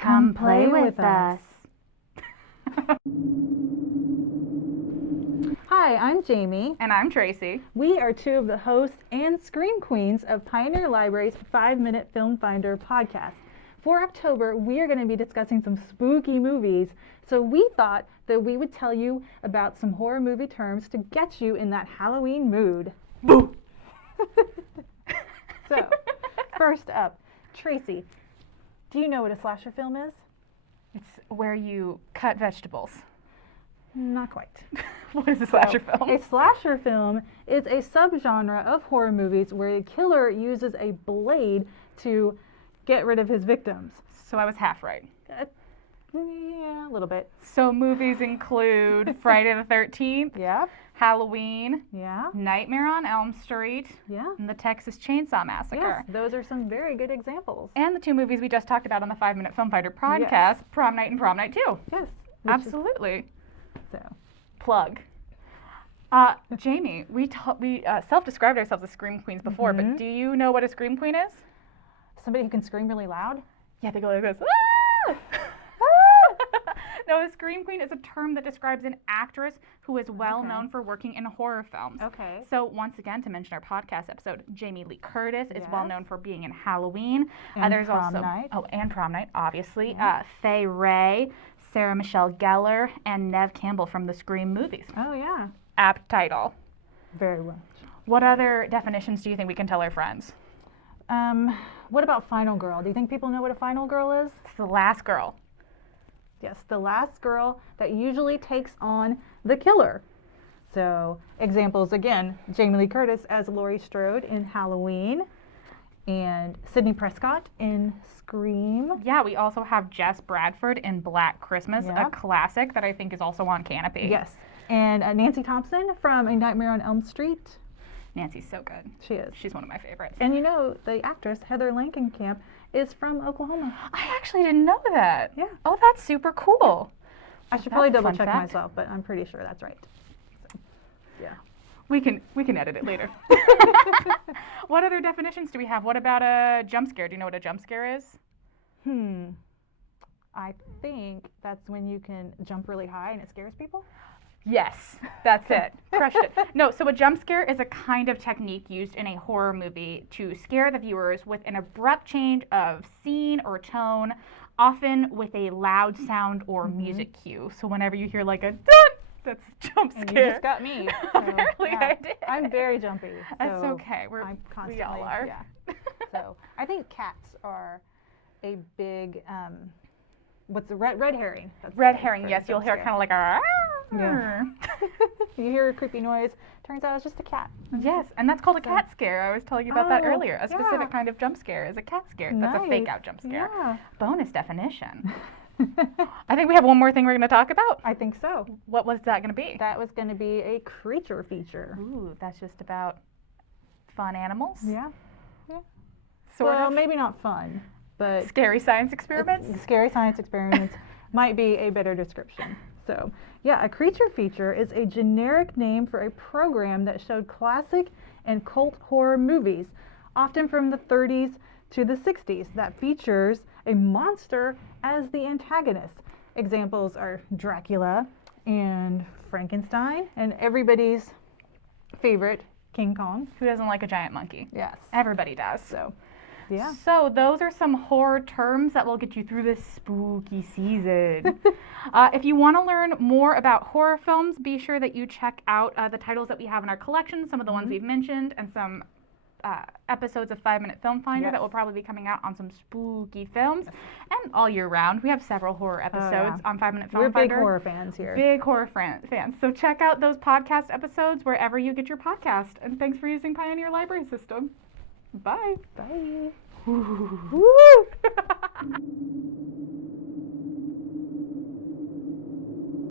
Come play with us. Hi, I'm Jamie. And I'm Traci. We are two of the hosts and scream queens of Pioneer Library's 5-Minute Film Finder podcast. For October, we are going to be discussing some spooky movies, so we thought that we would tell you about some horror movie terms to get you in that Halloween mood. Boo! So, first up, Traci, do you know what a slasher film is? It's where you cut vegetables. Not quite. What is a slasher film? A slasher film is a subgenre of horror movies where a killer uses a blade to get rid of his victims. So I was half right. Yeah, a little bit. So movies include Friday the 13th, Yeah, Halloween, yeah, Nightmare on Elm Street, yeah. and the Texas Chainsaw Massacre. Yes, those are some very good examples. And the two movies we just talked about on the 5-Minute Film Finder podcast, Yes. Prom Night and Prom Night 2. Yes. Absolutely. So, Plug. Jamie, we self-described ourselves as scream queens before, but do you know what a scream queen is? somebody who can scream really loud? Yeah, they go like this. Ah! No, a scream queen is a term that describes an actress who is well known for working in horror films. Okay. So once again, to mention our podcast episode, Jamie Lee Curtis is well Yes. known for being in Halloween. And There's Prom also Night. and Prom Night, obviously. Faye Ray, Sarah Michelle Gellar, and Neve Campbell from the Scream movies. Oh, yeah. Apt title. Very well. What other definitions do you think we can tell our friends? What about Final Girl? Do you think people know what a Final Girl is? It's the last girl. Yes, the last girl that usually takes on the killer. So, examples again, Jamie Lee Curtis as Laurie Strode in Halloween, and Sidney Prescott in Scream. Yeah, we also have Jess Bradford in Black Christmas, Yeah. a classic that I think is also on Canopy. Yes, and Nancy Thompson from A Nightmare on Elm Street. Nancy's so good. She is. She's one of my favorites. And you know, the actress Heather Langenkamp is from Oklahoma. I actually didn't know that. Yeah. Oh, that's super cool. I should That's probably a double fun check fact. myself, but I'm pretty sure that's right. So, yeah. We can edit it later. What other definitions do we have? What about a jump scare? Do you know what a jump scare is? I think that's when you can jump really high and it scares people. Yes, that's it. Crushed it. No, so a jump scare is a kind of technique used in a horror movie to scare the viewers with an abrupt change of scene or tone, often with a loud sound or music cue. So whenever you hear like a dun, that's a jump scare. And you just got me. So, Apparently I did. I'm very jumpy. That's so okay. I'm constantly, we all are. Yeah. So I think cats are a big, what's the red herring? That's Red the- herring, for yes. You'll jump hear scare. kind of like a. Yeah. You hear a creepy noise. Turns out it's just a cat. Yes, and that's called a cat scare. I was telling you about that Oh, earlier. A specific yeah. kind of jump scare is a cat scare. That's a fake Nice. out jump scare. Yeah. Bonus definition. I think we have one more thing we're going to talk about. I think so. What was that going to be? That was going to be a creature feature. Ooh, that's just about fun animals? Yeah. Sort Well, of. maybe not fun, but Scary science experiments? scary science experiments might be a better description. So, yeah, a creature feature is a generic name for a program that showed classic and cult horror movies, often from the 30s to the 60s, that features a monster as the antagonist. Examples are Dracula and Frankenstein and everybody's favorite, King Kong. Who doesn't like a giant monkey? Yes. Everybody does. So, yeah. So those are some horror terms that will get you through this spooky season. If you want to learn more about horror films, be sure that you check out the titles that we have in our collection, some of the ones we've mentioned, and some episodes of 5-Minute Film Finder that will probably be coming out on some spooky films. And all year round, we have several horror episodes on 5-Minute Film We're Finder. big horror fans here. Big horror fans. So check out those podcast episodes wherever you get your podcast. And thanks for using Pioneer Library System. Bye. Bye. Woo.